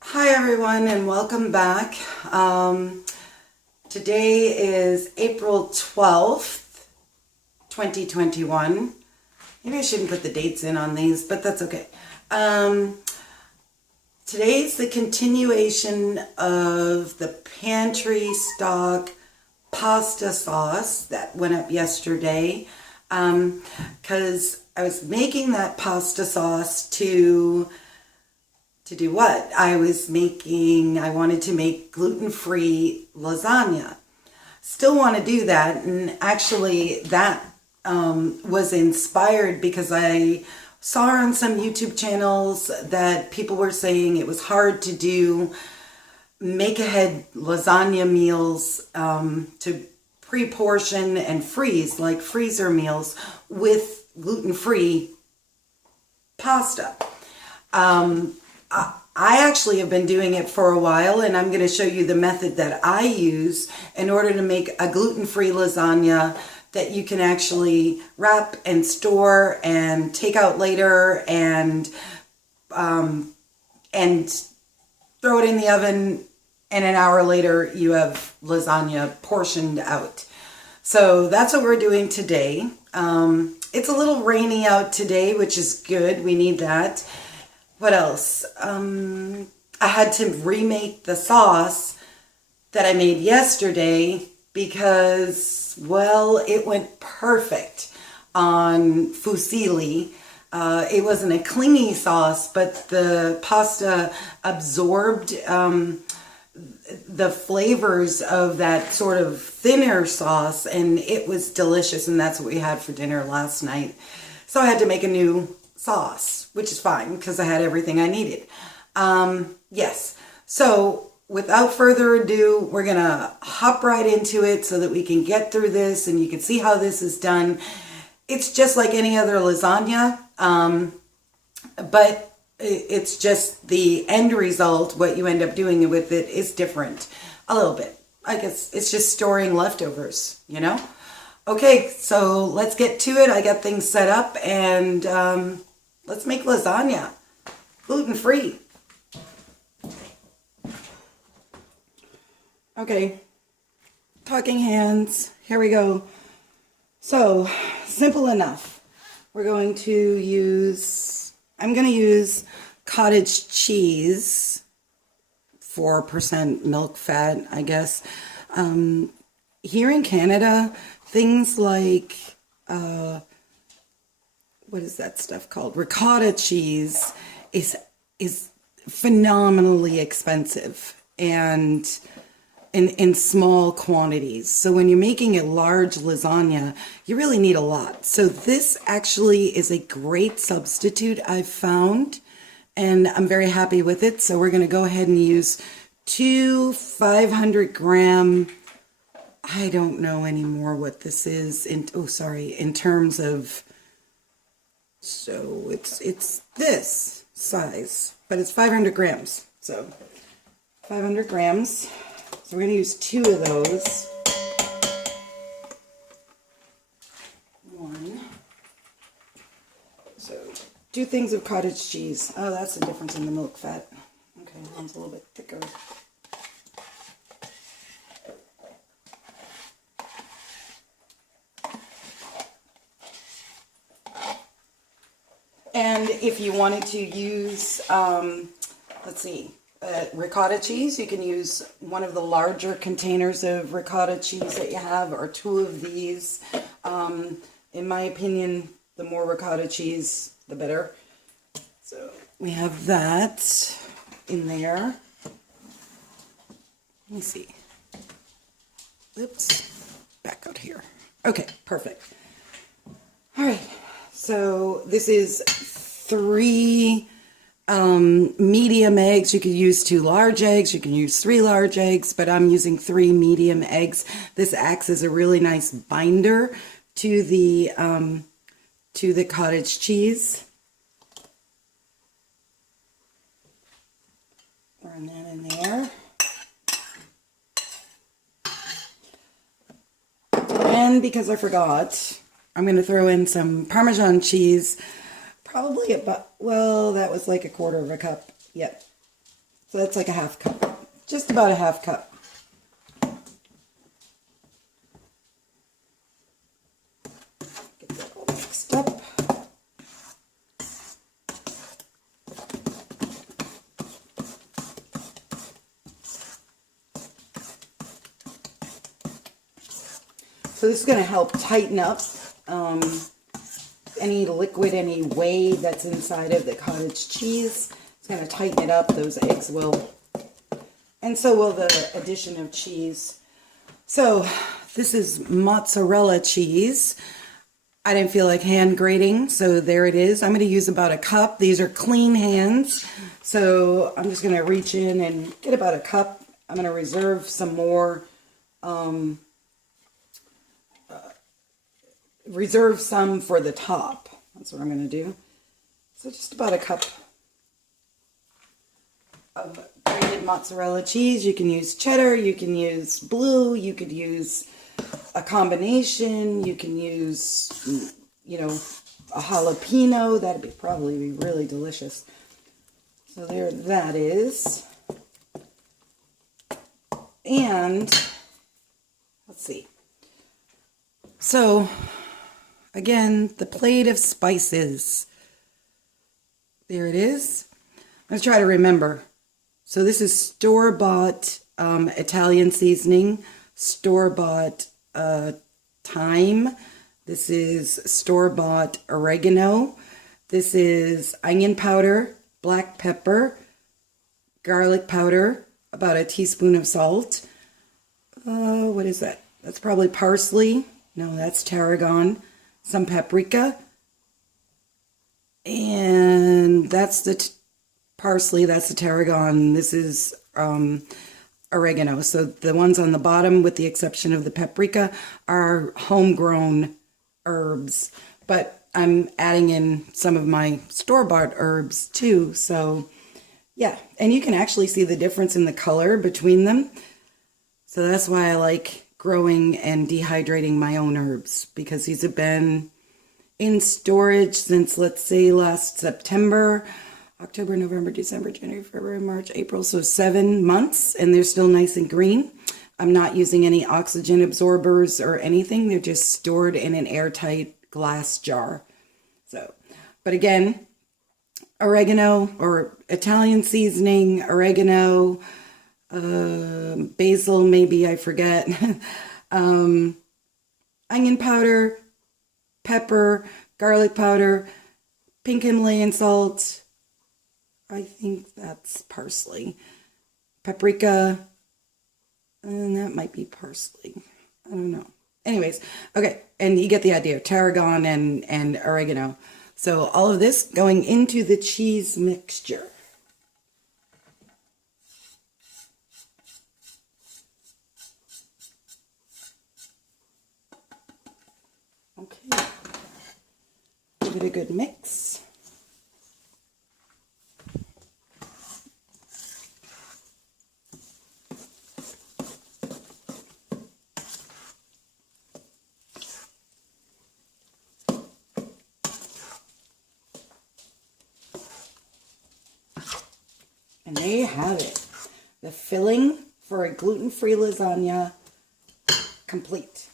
Hi everyone and welcome back. Today is April 12th, 2021. Maybe I shouldn't put the dates in on these, but that's okay. Today's the continuation of the pantry stock pasta sauce that went up yesterday, because I was making that pasta sauce to do what? I wanted to make gluten-free lasagna. Still want to do that, and actually that was inspired because I saw on some YouTube channels that people were saying it was hard to do make-ahead lasagna meals, to pre-portion and freeze, like freezer meals, with gluten-free pasta. I actually have been doing it for a while, and I'm going to show you the method that I use in order to make a gluten-free lasagna that you can actually wrap and store and take out later and throw it in the oven, and an hour later you have lasagna portioned out. So that's what we're doing today. It's a little rainy out today, which is good. We need that. What else? I had to remake the sauce that I made yesterday because, well, it went perfect on fusilli. It wasn't a clingy sauce, but the pasta absorbed the flavors of that sort of thinner sauce, and it was delicious, and that's what we had for dinner last night. So I had to make a new sauce, which is fine because I had everything I needed. Yes. So without further ado, we're going to hop right into it so that we can get through this and you can see how this is done. It's just like any other lasagna, but it's just the end result, what you end up doing with it is different a little bit. I guess it's just storing leftovers, you know? Okay, so let's get to it. I got things set up, and let's make lasagna, gluten-free. Okay, talking hands, here we go. So, simple enough. I'm going to use cottage cheese, 4% milk fat, I guess. Here in Canada, things like, what is that stuff called? Ricotta cheese is phenomenally expensive and in small quantities. So when you're making a large lasagna, you really need a lot. So this actually is a great substitute I've found, and I'm very happy with it. So we're going to go ahead and use two 500-gram, I don't know anymore what this is in terms of, so it's this size, but it's 500 grams. So 500 grams. So we're going to use two of those. One. So 2 things of cottage cheese. Oh, that's the difference in the milk fat. Okay, one's a little bit thicker. And if you wanted to use, ricotta cheese, you can use one of the larger containers of ricotta cheese that you have, or 2 of these. In my opinion, the more ricotta cheese, the better. So we have that in there. Let me see. Oops, back out here. Okay, perfect. All right. So this is 3 medium eggs. You could use 2 large eggs. You can use 3 large eggs, but I'm using 3 medium eggs. This acts as a really nice binder to the cottage cheese. Run that in there. And because I forgot, I'm going to throw in some Parmesan cheese, probably about, well, that was like 1/4 cup. Yep. So that's like a half cup, just about a half cup. Get that all mixed up. So this is going to help tighten up any liquid, any whey that's inside of the cottage cheese. It's going to tighten it up, those eggs will. And so will the addition of cheese. So this is mozzarella cheese. I didn't feel like hand grating, so there it is. I'm going to use about a cup. These are clean hands, so I'm just going to reach in and get about a cup. I'm going to reserve some more, reserve some for the top. That's what I'm going to do. So just about a cup of grated mozzarella cheese. You can use cheddar, you can use blue, you could use a combination, you can use, you know, a jalapeno. That'd be probably be really delicious. So there that is. And let's see. So again, the plate of spices. There it is. Let's try to remember. So this is store-bought Italian seasoning, store-bought thyme. This is store-bought oregano. This is onion powder, black pepper, garlic powder, about a teaspoon of salt. What is that? That's probably parsley. No, that's tarragon. Some paprika. And that's the parsley, that's the tarragon. This is oregano. So the ones on the bottom, with the exception of the paprika, are homegrown herbs. But I'm adding in some of my store-bought herbs too. So yeah, and you can actually see the difference in the color between them. So that's why I like growing and dehydrating my own herbs, because these have been in storage since, let's say, last September. October, November, December, January, February, March, April. So 7 months, and they're still nice and green. I'm not using any oxygen absorbers or anything. They're just stored in an airtight glass jar. So, but again, oregano or Italian seasoning, oregano, basil, maybe, I forget. Onion powder, pepper, garlic powder, pink Himalayan salt. I think that's parsley. Paprika, and that might be parsley. I don't know. Anyways, okay, and you get the idea. Tarragon and oregano. So all of this going into the cheese mixture. Okay, give it a good mix. And there you have it. The filling for a gluten-free lasagna complete.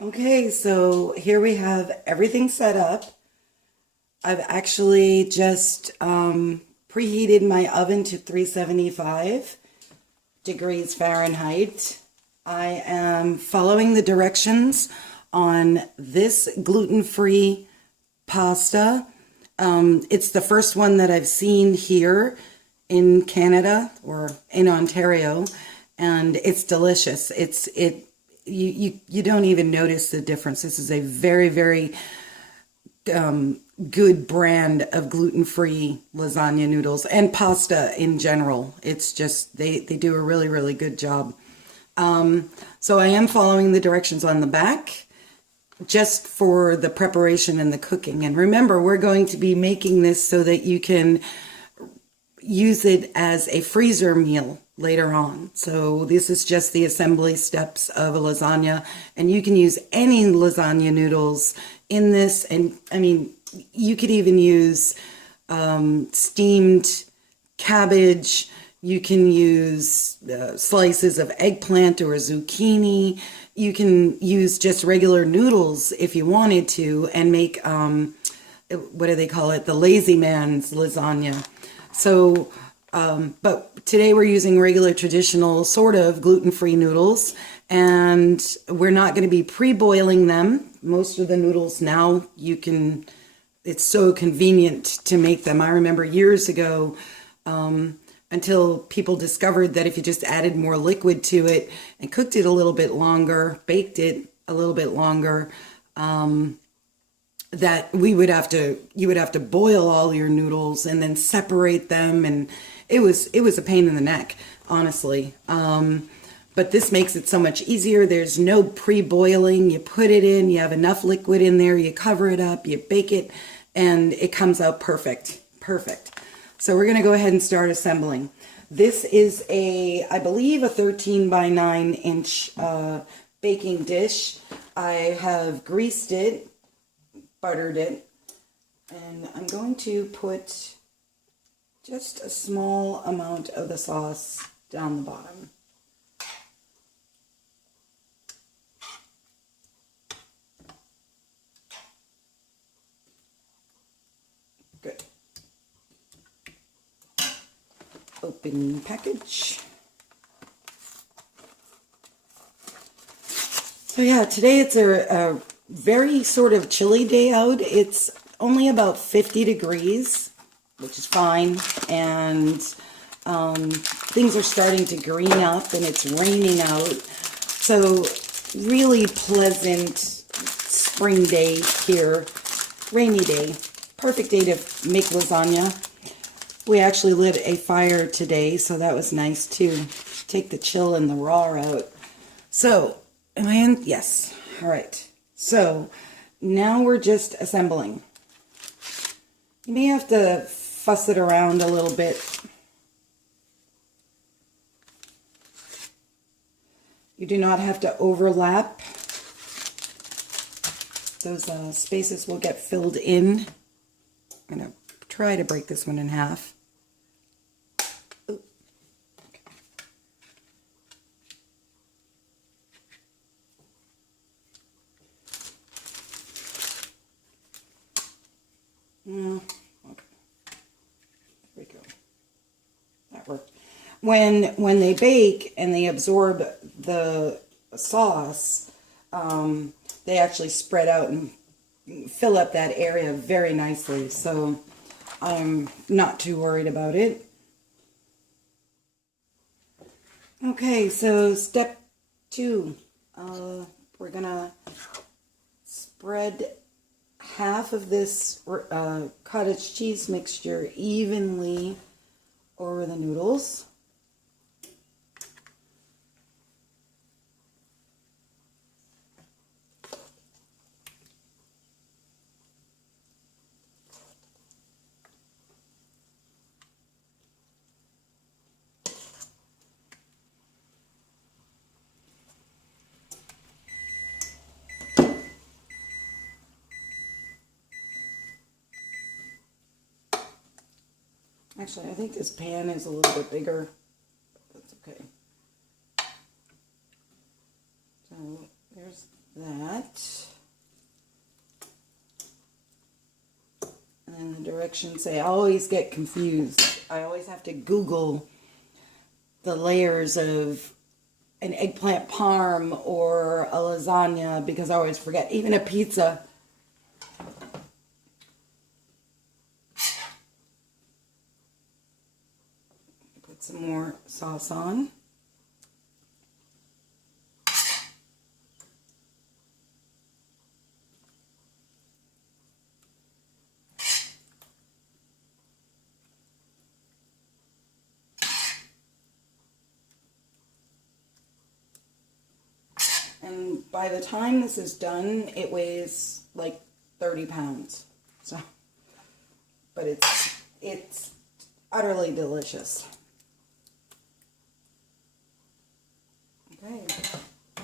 Okay, so here we have everything set up. I've actually just preheated my oven to 375 degrees Fahrenheit. I am following the directions on this gluten-free pasta. It's the first one that I've seen here in Canada or in Ontario, and it's delicious. You don't even notice the difference. This is a very, very good brand of gluten-free lasagna noodles and pasta in general. It's just, they do a really, really good job. So I am following the directions on the back just for the preparation and the cooking. And remember, we're going to be making this so that you can use it as a freezer meal later on. So this is just the assembly steps of a lasagna, and you can use any lasagna noodles in this. And I mean, you could even use steamed cabbage. You can use slices of eggplant or zucchini. You can use just regular noodles if you wanted to, and make what do they call it? The lazy man's lasagna. So, but today we're using regular traditional sort of gluten-free noodles, and we're not going to be pre-boiling them. Most of the noodles now it's so convenient to make them. I remember years ago, until people discovered that if you just added more liquid to it and cooked it a little bit longer, baked it a little bit longer, that you would have to boil all your noodles and then separate them, and it was a pain in the neck, honestly. But this makes it so much easier. There's no pre-boiling. You put it in, you have enough liquid in there, you cover it up, you bake it, and it comes out perfect. So we're going to go ahead and start assembling. This is I believe a 13 by 9 inch baking dish. I have greased it, buttered it, and I'm going to put just a small amount of the sauce down the bottom. Good. Open package. So yeah, today it's a very sort of chilly day out. It's only about 50 degrees, which is fine, and things are starting to green up, and it's raining out. So really pleasant spring day here, rainy day, perfect day to make lasagna. We actually lit a fire today, so that was nice too. Take the chill and the raw out. So, am I in? Yes. All right. So, now we're just assembling. You may have to fuss it around a little bit. You do not have to overlap. Those spaces will get filled in. I'm going to try to break this one in half. Ooh. Okay. There we go. That worked. When they bake and they absorb the sauce, they actually spread out and fill up that area very nicely. So I'm not too worried about it. Okay, so step 2. We're gonna spread half of this cottage cheese mixture evenly over the noodles. Actually, I think this pan is a little bit bigger. That's okay. So there's that. And then the directions say, I always get confused. I always have to Google the layers of an eggplant parm or a lasagna because I always forget. Even a pizza. Put some more sauce on. And by the time this is done, it weighs like 30 pounds. So, but it's utterly delicious. Okay. It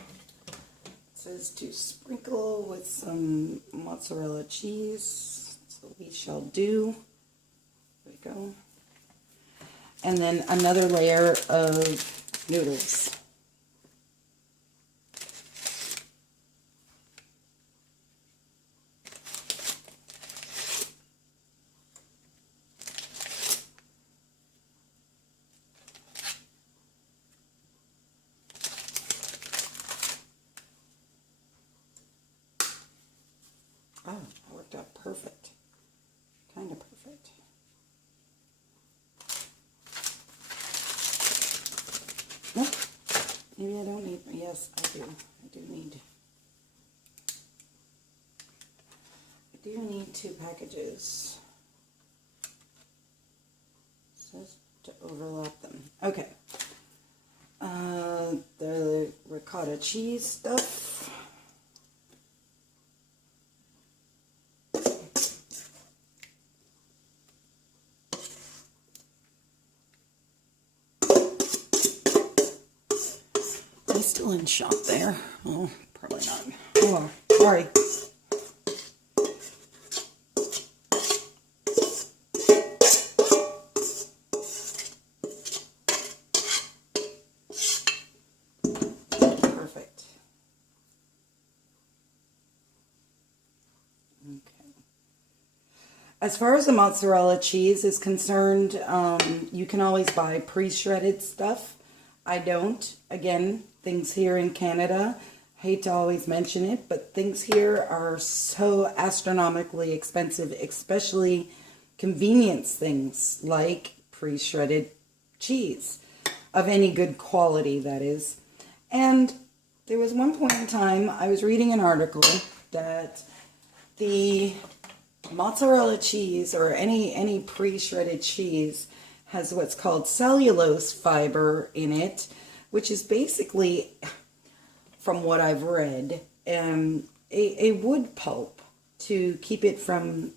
says to sprinkle with some mozzarella cheese. So we shall do. There we go. And then another layer of noodles. Oh, that worked out perfect. Kind of perfect. Nope. Maybe I don't need, yes, I do. I do need 2 packages. It says to overlap them. Okay. The ricotta cheese stuff. Still in shock there. Oh, probably not. Oh, sorry. Perfect. Okay. As far as the mozzarella cheese is concerned, you can always buy pre-shredded stuff. I don't. Again, things here in Canada, hate to always mention it, but things here are so astronomically expensive, especially convenience things like pre-shredded cheese of any good quality, that is. And there was one point in time I was reading an article that the mozzarella cheese or any pre-shredded cheese has what's called cellulose fiber in it, which is basically, from what I've read, a wood pulp to keep it from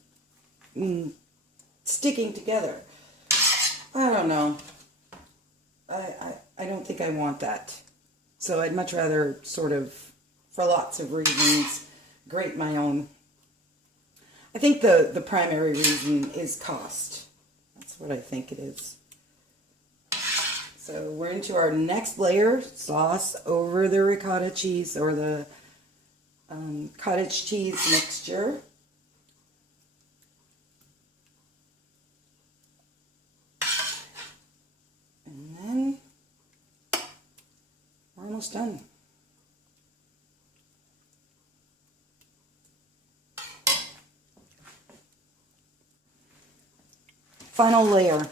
sticking together. I don't know. I don't think I want that. So I'd much rather sort of, for lots of reasons, grate my own. I think the primary reason is cost. That's what I think it is. So we're into our next layer, sauce over the ricotta cheese or the cottage cheese mixture. And then we're almost done. Final layer.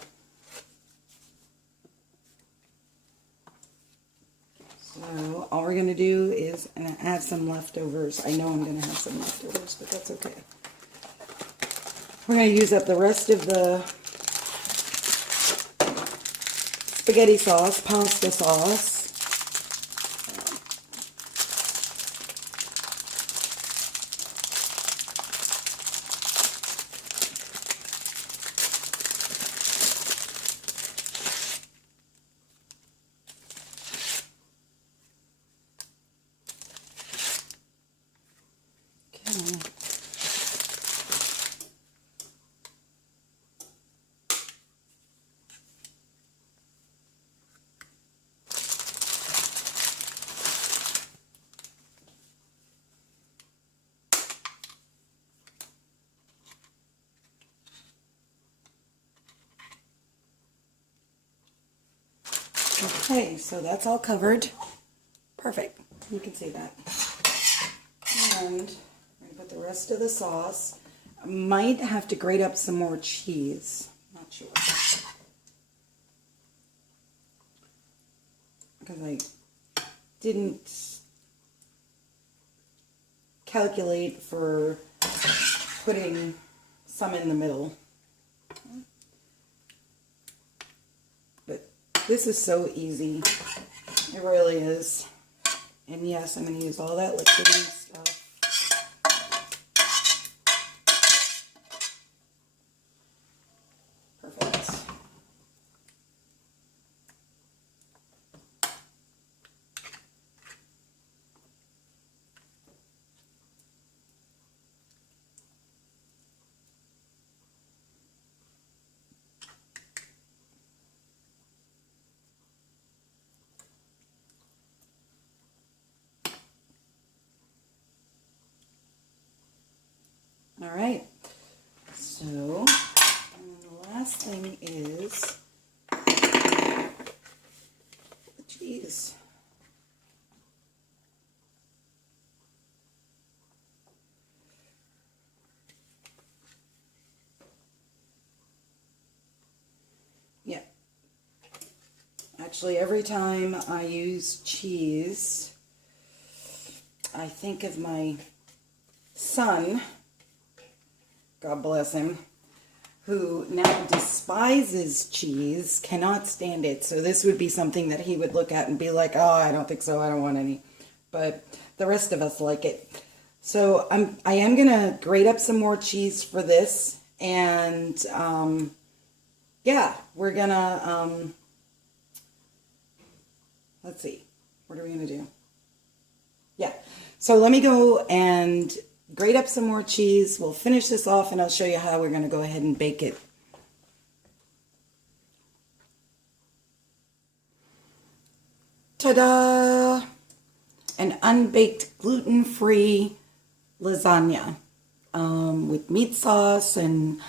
So all we're going to do is, and I have some leftovers. I know I'm going to have some leftovers, but that's okay. We're going to use up the rest of the spaghetti sauce, pasta sauce. Okay, so that's all covered. Perfect. You can see that. And I'm going to put the rest of the sauce. I might have to grate up some more cheese. Not sure. Because I didn't calculate for putting some in the middle. This is so easy. It really is. And yes, I'm going to use all that liquidy stuff. Perfect. is the cheese. Yeah. Actually, every time I use cheese, I think of my son, God bless him, who now despises cheese, cannot stand it. So this would be something that he would look at and be like, oh, I don't think so, I don't want any. But the rest of us like it. So I am going to grate up some more cheese for this. And yeah, we're going to, let's see, what are we going to do? Yeah, so let me go and grate up some more cheese. We'll finish this off and I'll show you how we're going to go ahead and bake it. Ta-da! An unbaked gluten-free lasagna with meat sauce and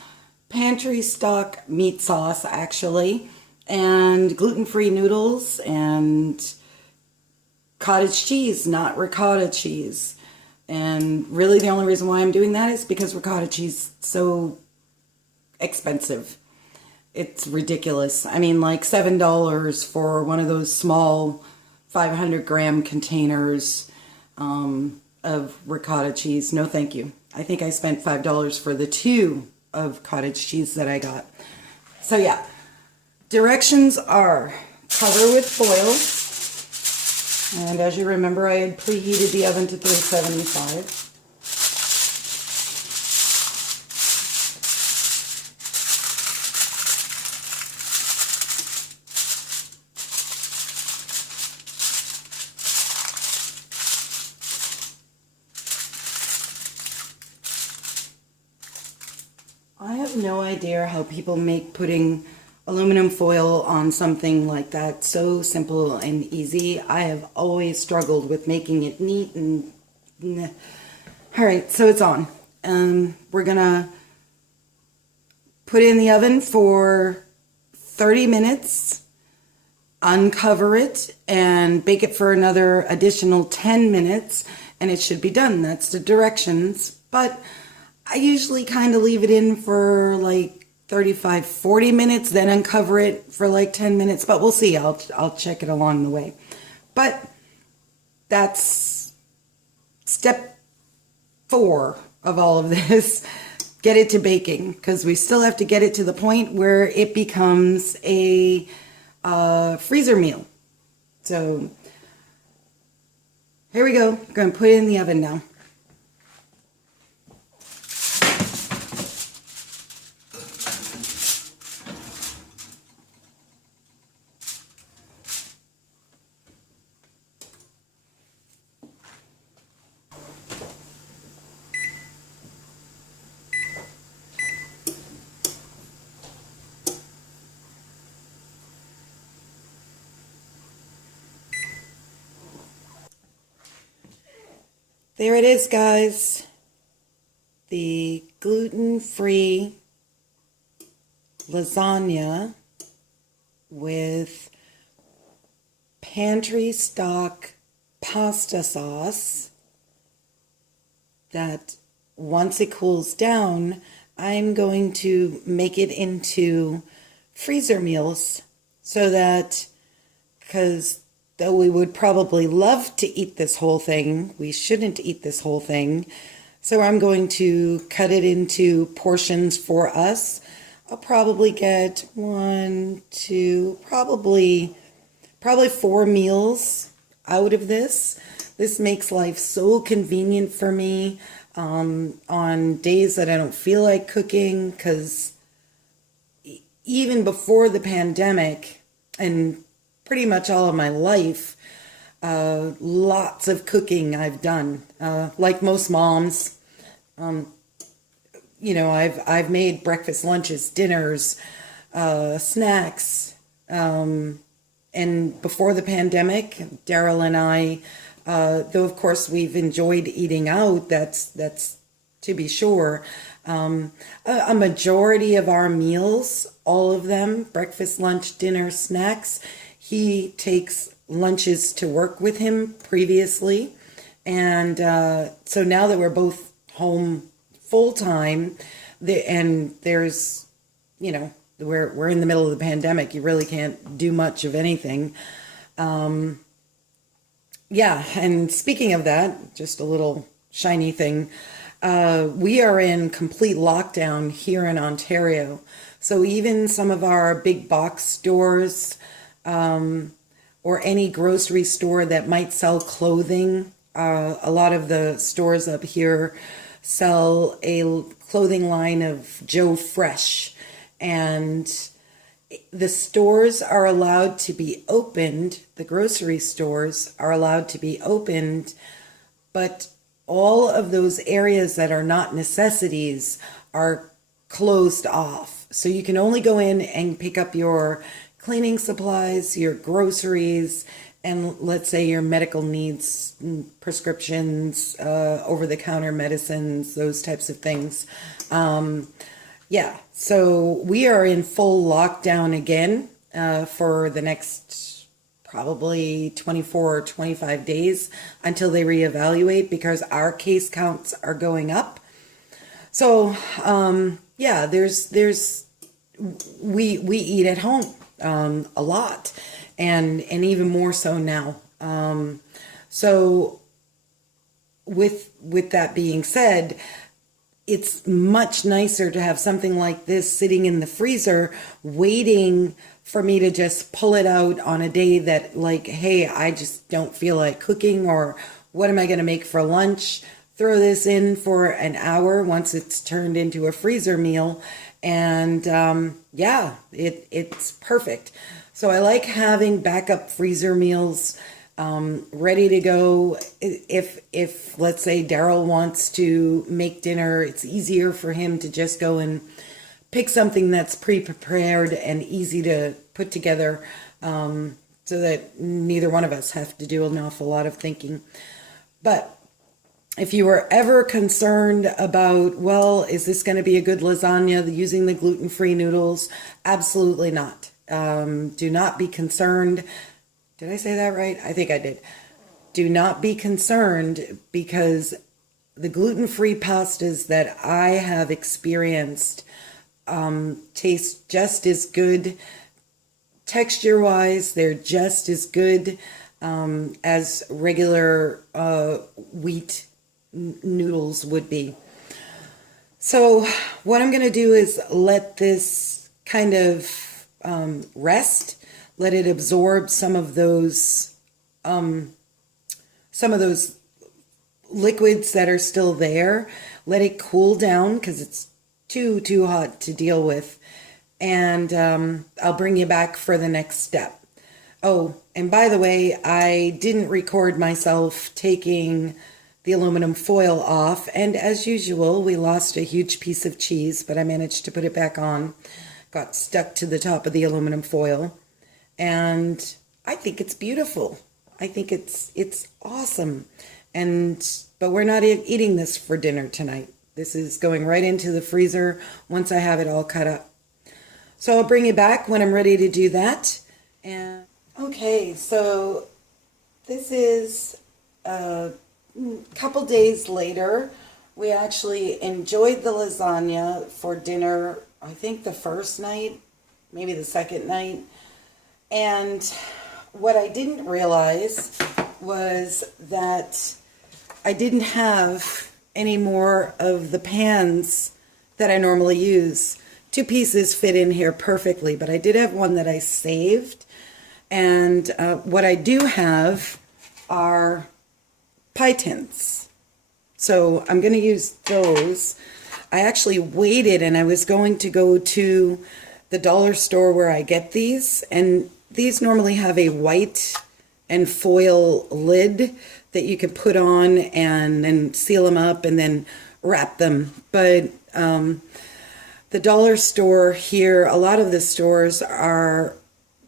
pantry stock meat sauce, actually, and gluten-free noodles and cottage cheese, not ricotta cheese. And really the only reason why I'm doing that is because ricotta cheese is so expensive. It's ridiculous. I mean, like $7 for one of those small 500-gram containers of ricotta cheese. No, thank you. I think I spent $5 for the 2 of cottage cheese that I got. So yeah, directions are cover with foil. And as you remember, I had preheated the oven to 375. I have no idea how people make putting aluminum foil on something like that so simple and easy. I have always struggled with making it neat and... All right, so it's on. We're gonna put it in the oven for 30 minutes, uncover it, and bake it for another additional 10 minutes, and it should be done. That's the directions. But I usually kind of leave it in for like 35, 40 minutes, then uncover it for like 10 minutes, but we'll see. I'll check it along the way. But that's step 4 of all of this. Get it to baking, because we still have to get it to the point where it becomes a freezer meal. So here we go. I'm going to put it in the oven now. There it is, guys. The gluten-free lasagna with pantry stock pasta sauce that once it cools down, I'm going to make it into freezer meals so that, because though we would probably love to eat this whole thing, we shouldn't eat this whole thing. So I'm going to cut it into portions for us. I'll probably get 1, 2, probably 4 meals out of this. This makes life so convenient for me on days that I don't feel like cooking, because even before the pandemic and pretty much all of my life, lots of cooking I've done. Like most moms, you know, I've made breakfast, lunches, dinners, snacks. And before the pandemic, Daryl and I, though of course we've enjoyed eating out, that's to be sure. A majority of our meals, all of them, breakfast, lunch, dinner, snacks, he takes lunches to work with him previously. And so now that we're both home full time, and there's, you know, we're in the middle of the pandemic. You really can't do much of anything. Yeah, and speaking of that, just a little shiny thing. We are in complete lockdown here in Ontario. So even some of our big box stores, or any grocery store that might sell clothing, a lot of the stores up here sell a clothing line of Joe Fresh. And the stores are allowed to be opened, the grocery stores are allowed to be opened, but all of those areas that are not necessities are closed off. So you can only go in and pick up your cleaning supplies, your groceries, and let's say your medical needs, prescriptions, over-the-counter medicines, those types of things. Yeah, so we are in full lockdown again for the next probably 24 or 25 days until they reevaluate, because our case counts are going up. So yeah, we eat at home a lot, and even more so now. So with that being said, it's much nicer to have something like this sitting in the freezer waiting for me to just pull it out on a day that, like, hey, I just don't feel like cooking, or what am I going to make for lunch? Throw this in for an hour once it's turned into a freezer meal, and yeah, it's perfect. So I like having backup freezer meals ready to go. If let's say Daryl wants to make dinner, it's easier for him to just go and pick something that's pre-prepared and easy to put together, so that neither one of us have to do an awful lot of thinking. But if you were ever concerned about, well, is this going to be a good lasagna using the gluten-free noodles? Absolutely not. Do not be concerned. Did I say that right? I think I did. Do not be concerned, because the gluten-free pastas that I have experienced taste just as good. Texture-wise, they're just as good as regular wheat noodles would be. So what I'm going to do is let this kind of rest. Let it absorb some of those liquids that are still there. Let it cool down, because it's too hot to deal with. And I'll bring you back for the next step. Oh, and by the way, I didn't record myself taking the aluminum foil off. And as usual, we lost a huge piece of cheese, but I managed to put it back on. Got stuck to the top of the aluminum foil. And I think it's beautiful. I think it's awesome. But we're not eating this for dinner tonight. This is going right into the freezer once I have it all cut up. So I'll bring you back when I'm ready to do that. And okay, so this is a couple days later. We actually enjoyed the lasagna for dinner, I think the first night, maybe the second night. And what I didn't realize was that I didn't have any more of the pans that I normally use. 2 pieces fit in here perfectly, but I did have one that I saved. And what I do have are pie tins. So I'm going to use those. I actually waited, and I was going to go to the dollar store where I get these, and these normally have a white and foil lid that you can put on and then seal them up and then wrap them. But the dollar store here, a lot of the stores are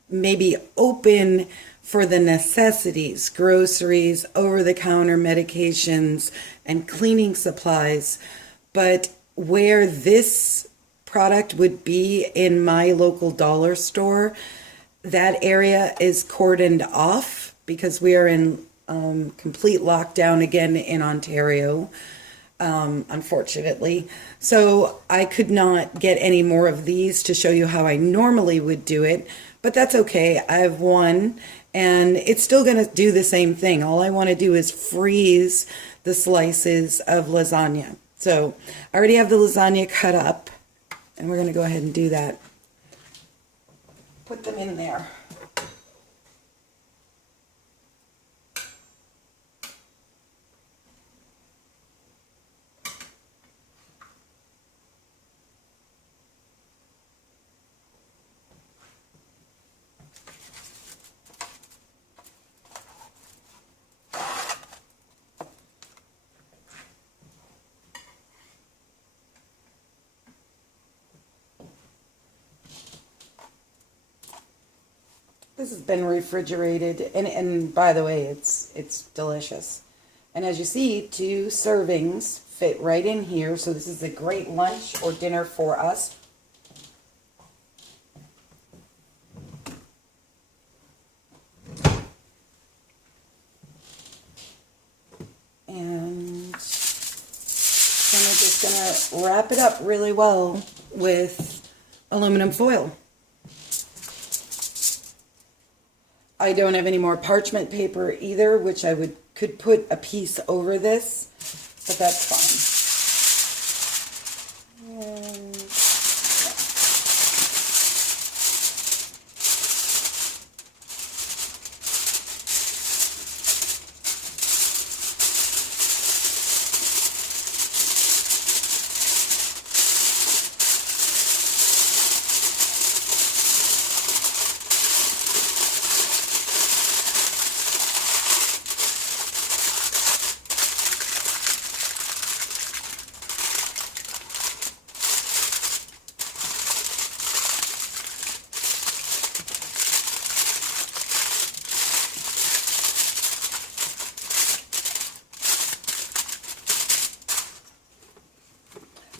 maybe open for the necessities, groceries, over-the-counter medications, and cleaning supplies. But where this product would be in my local dollar store, that area is cordoned off because we are in complete lockdown again in Ontario, unfortunately. So I could not get any more of these to show you how I normally would do it, but that's okay. I have one and it's still going to do the same thing. All I want to do is freeze the slices of lasagna. So I already have the lasagna cut up and we're going to go ahead and do that. Put them in there. This has been refrigerated, and by the way, it's delicious. And as you see, 2 servings fit right in here, so this is a great lunch or dinner for us. And then we're just going to wrap it up really well with aluminum foil. I don't have any more parchment paper either, which I could put a piece over this, but that's fine. And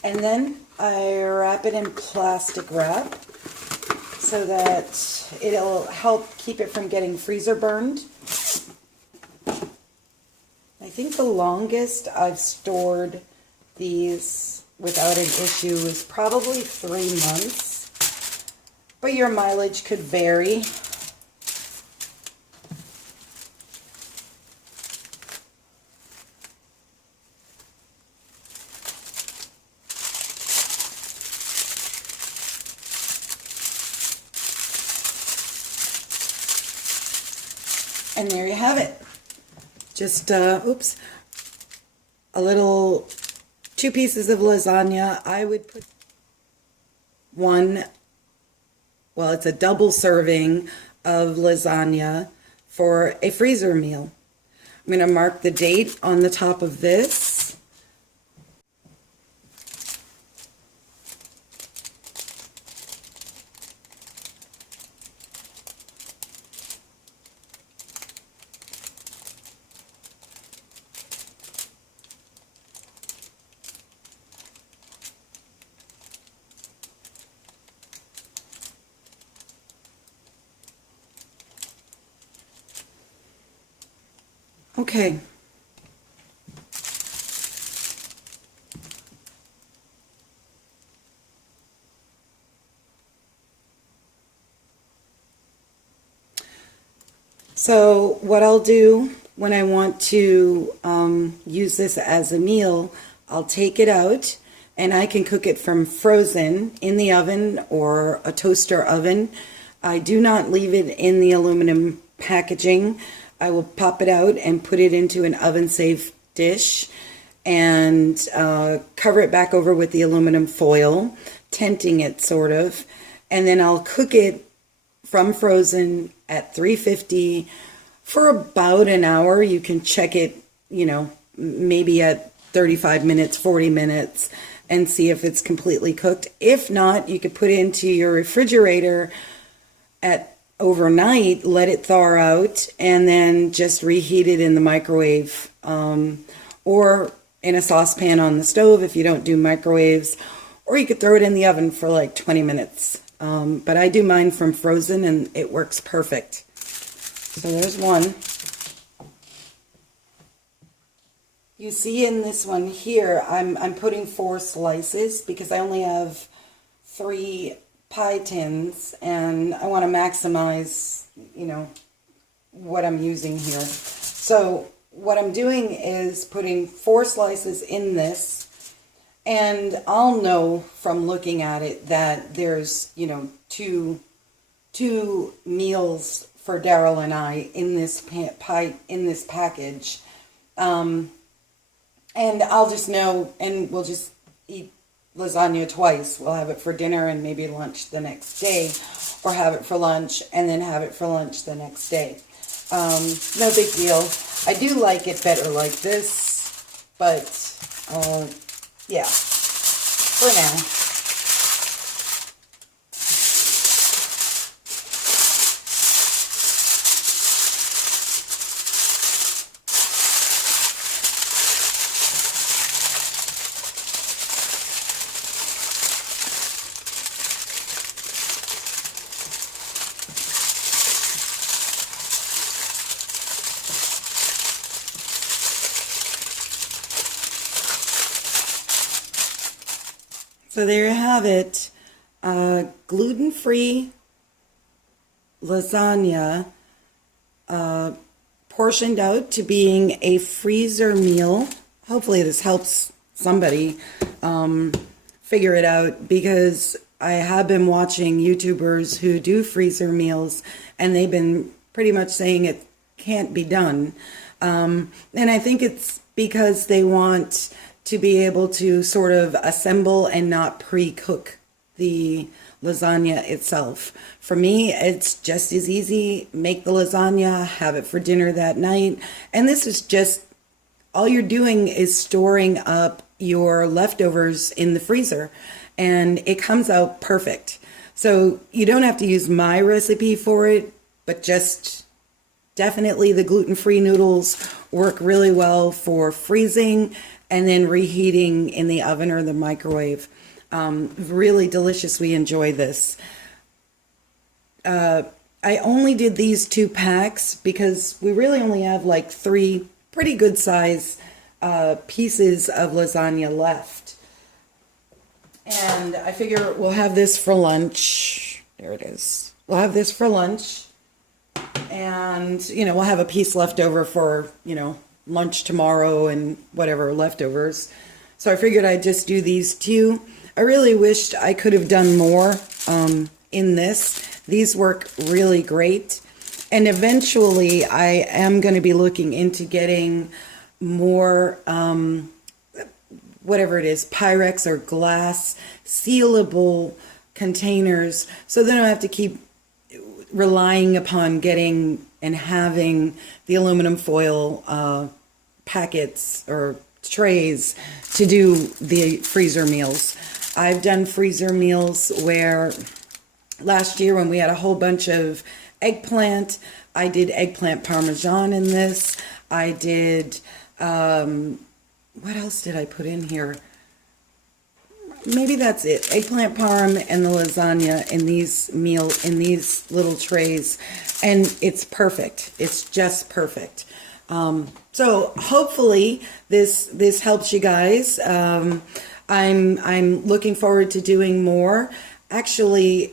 And then I wrap it in plastic wrap so that it'll help keep it from getting freezer burned. I think the longest I've stored these without an issue is probably 3 months, but your mileage could vary. And there you have it. Just, oops, a little 2 pieces of lasagna. I would put one, well, it's a double serving of lasagna for a freezer meal. I'm going to mark the date on the top of this. Okay. So what I'll do when I want to use this as a meal, I'll take it out and I can cook it from frozen in the oven or a toaster oven. I do not leave it in the aluminum packaging. I will pop it out and put it into an oven-safe dish and cover it back over with the aluminum foil, tenting it sort of, and then I'll cook it from frozen at 350 for about an hour. You can check it, you know, maybe at 35 minutes, 40 minutes, and see if it's completely cooked. If not, you could put it into your refrigerator at overnight, let it thaw out, and then just reheat it in the microwave or in a saucepan on the stove if you don't do microwaves, or you could throw it in the oven for like 20 minutes. But I do mine from frozen and it works perfect. So there's one. You see in this one here, I'm putting 4 slices because I only have 3 pie tins and I want to maximize, you know, what I'm using here. So what I'm doing is putting 4 slices in this, and I'll know from looking at it that there's, you know, two meals for Daryl and I in this package. And I'll just know, and we'll just eat lasagna twice. We'll have it for dinner and maybe lunch the next day, or have it for lunch and then have it for lunch the next day. No big deal. I do like it better like this, but yeah, for now. So there you have it, gluten-free lasagna, portioned out to being a freezer meal. Hopefully this helps somebody figure it out, because I have been watching YouTubers who do freezer meals and they've been pretty much saying it can't be done. And I think it's because they want to be able to sort of assemble and not pre-cook the lasagna itself. For me, it's just as easy. Make the lasagna, have it for dinner that night. And this is just, all you're doing is storing up your leftovers in the freezer, and it comes out perfect. So you don't have to use my recipe for it, but just definitely the gluten-free noodles work really well for freezing and then reheating in the oven or the microwave. Really delicious. We enjoy this. I only did these 2 packs because we really only have like 3 pretty good size pieces of lasagna left. And I figure we'll have this for lunch. There it is. We'll have this for lunch. And, you know, we'll have a piece left over for, you know, lunch tomorrow and whatever leftovers. So I figured I'd just do these 2. I really wished I could have done more in this. These work really great. And eventually I am going to be looking into getting more, whatever it is, Pyrex or glass sealable containers, so then I don't have to keep relying upon getting and having the aluminum foil packets or trays to do the freezer meals. I've done freezer meals where last year when we had a whole bunch of eggplant, I did eggplant parmesan in this. I did, what else did I put in here? Maybe that's it. Eggplant parm and the lasagna in these little trays, and it's perfect. It's just perfect. So hopefully this helps you guys. I'm looking forward to doing more. Actually,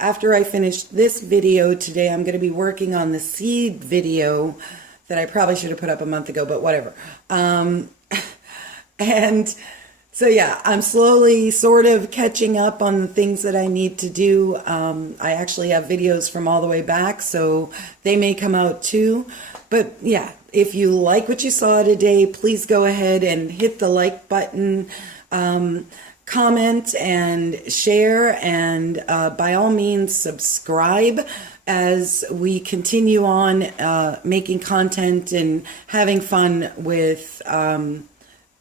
after I finish this video today, I'm going to be working on the seed video that I probably should have put up a month ago, but whatever. And so yeah, I'm slowly sort of catching up on the things that I need to do. I actually have videos from all the way back, so they may come out too. But yeah, if you like what you saw today, please go ahead and hit the like button, comment and share, and by all means subscribe as we continue on making content and having fun with the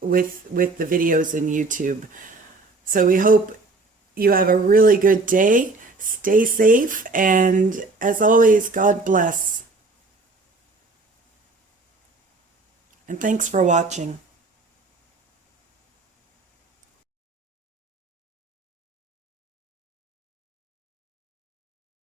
videos in YouTube. So we hope you have a really good day. Stay safe, and as always, God bless. And thanks for watching.